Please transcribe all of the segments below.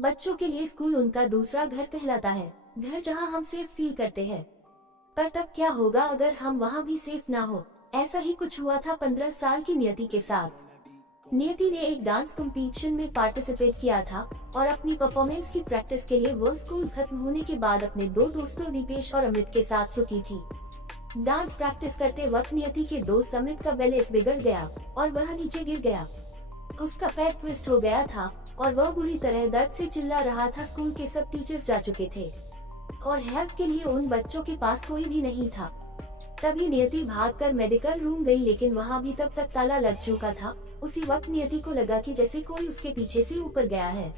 बच्चों के लिए स्कूल उनका दूसरा घर कहलाता है, घर जहां हम सेफ फील करते हैं। पर तब क्या होगा अगर हम वहां भी सेफ ना हो? ऐसा ही कुछ हुआ था 15 साल की नियति के साथ। नियति ने एक डांस कंपटीशन में पार्टिसिपेट किया था और अपनी परफॉर्मेंस की प्रैक्टिस के लिए वो स्कूल खत्म होने के बाद अपने दो दोस्तों दीपेश और अमित के साथ रुकी थी। डांस प्रैक्टिस करते वक्त नियति के दोस्त अमित का बैलेंस बिगड़ गया और वह नीचे गिर गया। उसका पैर ट्विस्ट हो गया था और वह बुरी तरह दर्द से चिल्ला रहा था। स्कूल के सब टीचर्स जा चुके थे और हेल्प के लिए उन बच्चों के पास कोई भी नहीं था। तभी नियति भागकर मेडिकल रूम गई, लेकिन वहां भी तब तक ताला लग चुका था। उसी वक्त नियति को लगा कि जैसे कोई उसके पीछे से ऊपर गया है।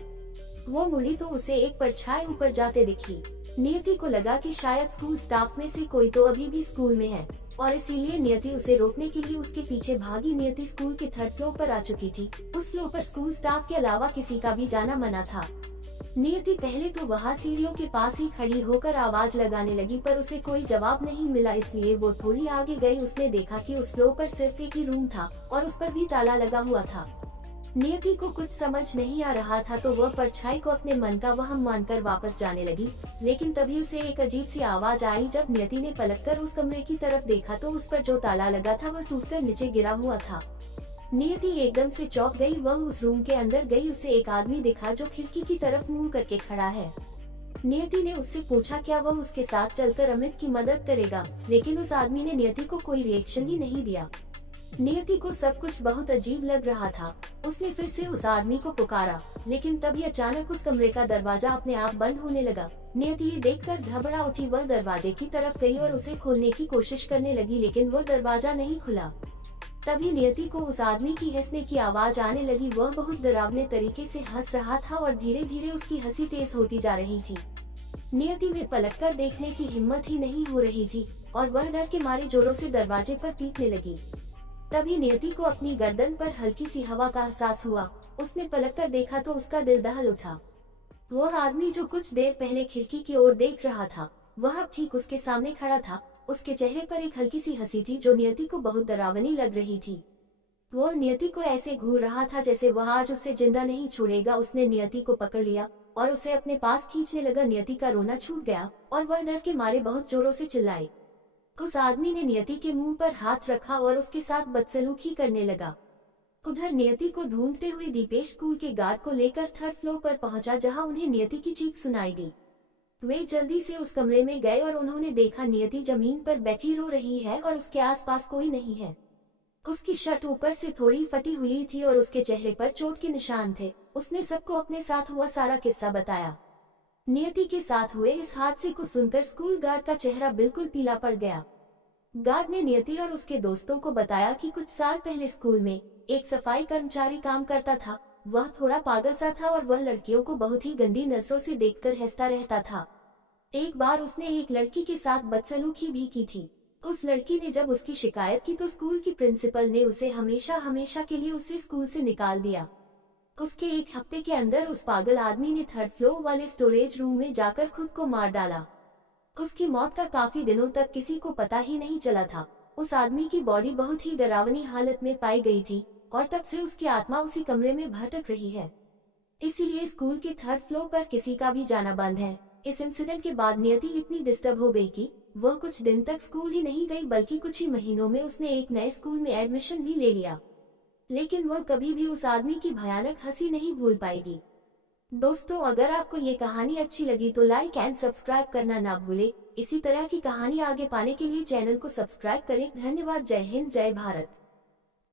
वो मुड़ी तो उसे एक परछाई ऊपर जाते दिखी। नियति को लगा कि शायद स्कूल स्टाफ में से कोई तो अभी भी स्कूल में है और इसीलिए नियति उसे रोकने के लिए उसके पीछे भागी। नियति स्कूल के 3rd फ्लोर पर आ चुकी थी। उस फ्लोर पर स्कूल स्टाफ के अलावा किसी का भी जाना मना था। नियति पहले तो वहाँ सीढ़ियों के पास ही खड़ी होकर आवाज लगाने लगी, पर उसे कोई जवाब नहीं मिला, इसलिए वो थोड़ी आगे गई। उसने देखा कि उस फ्लोर पर सिर्फ एक ही रूम था और उस पर भी ताला लगा हुआ था। नियति को कुछ समझ नहीं आ रहा था तो वह परछाई को अपने मन का वहम मानकर वापस जाने लगी, लेकिन तभी उसे एक अजीब सी आवाज आई। जब नियति ने पलटकर उस कमरे की तरफ देखा तो उस पर जो ताला लगा था वह टूटकर नीचे गिरा हुआ था। नियति एकदम से चौंक गई। वह उस रूम के अंदर गई। उसे एक आदमी दिखा जो खिड़की की तरफ मुंह करके खड़ा है। नियति ने उससे पूछा क्या वह उसके साथ चलकर अमित की मदद करेगा, लेकिन उस आदमी ने नियति को कोई रिएक्शन ही नहीं दिया। नियति को सब कुछ बहुत अजीब लग रहा था। उसने फिर से उस आदमी को पुकारा, लेकिन तभी अचानक उस कमरे का दरवाजा अपने आप बंद होने लगा। नियति ये देखकर घबरा उठी। वह दरवाजे की तरफ गई और उसे खोलने की कोशिश करने लगी, लेकिन वो दरवाजा नहीं खुला। तभी नियति को उस आदमी की हंसने की आवाज आने लगी। वह बहुत डरावने तरीके से हंस रहा था और धीरे धीरे उसकी हंसी तेज होती जा रही थी। नियति में पलटकर देखने की हिम्मत ही नहीं हो रही थी और वह डर के मारे जोरों से दरवाजे पर पीटने लगी। तभी नियति को अपनी गर्दन पर हल्की सी हवा का एहसास हुआ। उसने पलटकर देखा तो उसका दिल दहल उठा। वह आदमी जो कुछ देर पहले खिड़की की ओर देख रहा था, वह अब ठीक उसके सामने खड़ा था। उसके चेहरे पर एक हल्की सी हंसी थी जो नियति को बहुत डरावनी लग रही थी। वो नियति को ऐसे घूर रहा था जैसे वह आज उसे जिंदा नहीं छोड़ेगा। उसने नियति को पकड़ लिया और उसे अपने पास खींचने लगा। नियति का रोना छूट गया और वह डर के मारे बहुत जोरों से चिल्लाई। उस आदमी ने नियति के मुंह पर हाथ रखा और उसके साथ बदसलूकी करने लगा। उधर नियति को ढूंढते हुए दीपेश स्कूल के गार्ड को लेकर 3rd फ्लोर पर पहुंचा, जहां उन्हें नियति की चीख सुनाई दी। वे जल्दी से उस कमरे में गए और उन्होंने देखा नियति जमीन पर बैठी रो रही है और उसके आसपास कोई नहीं है। उसकी शर्ट ऊपर से थोड़ी फटी हुई थी और उसके चेहरे पर चोट के निशान थे। उसने सबको अपने साथ हुआ सारा किस्सा बताया। नियति के साथ हुए इस हादसे को सुनकर स्कूल गार्ड का चेहरा बिल्कुल पीला पड़ गया। गार्ड ने नियति और उसके दोस्तों को बताया कि कुछ साल पहले स्कूल में एक सफाई कर्मचारी काम करता था। वह थोड़ा पागल सा था और वह लड़कियों को बहुत ही गंदी नजरों से देखकर हंसता रहता था। एक बार उसने एक लड़की के साथ बदसलूकी भी की थी। उस लड़की ने जब उसकी शिकायत की तो स्कूल की प्रिंसिपल ने उसे हमेशा के लिए उसे स्कूल से निकाल दिया। उसके एक हफ्ते के अंदर उस पागल आदमी ने 3rd फ्लोर वाले स्टोरेज रूम में जाकर खुद को मार डाला। उसकी मौत का काफी दिनों तक किसी को पता ही नहीं चला था। उस आदमी की बॉडी बहुत ही डरावनी हालत में पाई गई थी और तब से उसकी आत्मा उसी कमरे में भटक रही है। इसीलिए स्कूल के 3rd फ्लोर पर किसी का भी जाना बंद है। इस इंसिडेंट के बाद नियति इतनी डिस्टर्ब हो गई कि वह कुछ दिन तक स्कूल ही नहीं गई, बल्कि कुछ ही महीनों में उसने एक नए स्कूल में एडमिशन भी ले लिया। लेकिन वह कभी भी उस आदमी की भयानक हंसी नहीं भूल पाएगी। दोस्तों, अगर आपको ये कहानी अच्छी लगी तो लाइक एंड सब्सक्राइब करना ना भूले। इसी तरह की कहानी आगे पाने के लिए चैनल को सब्सक्राइब करें। धन्यवाद। जय हिंद, जय भारत।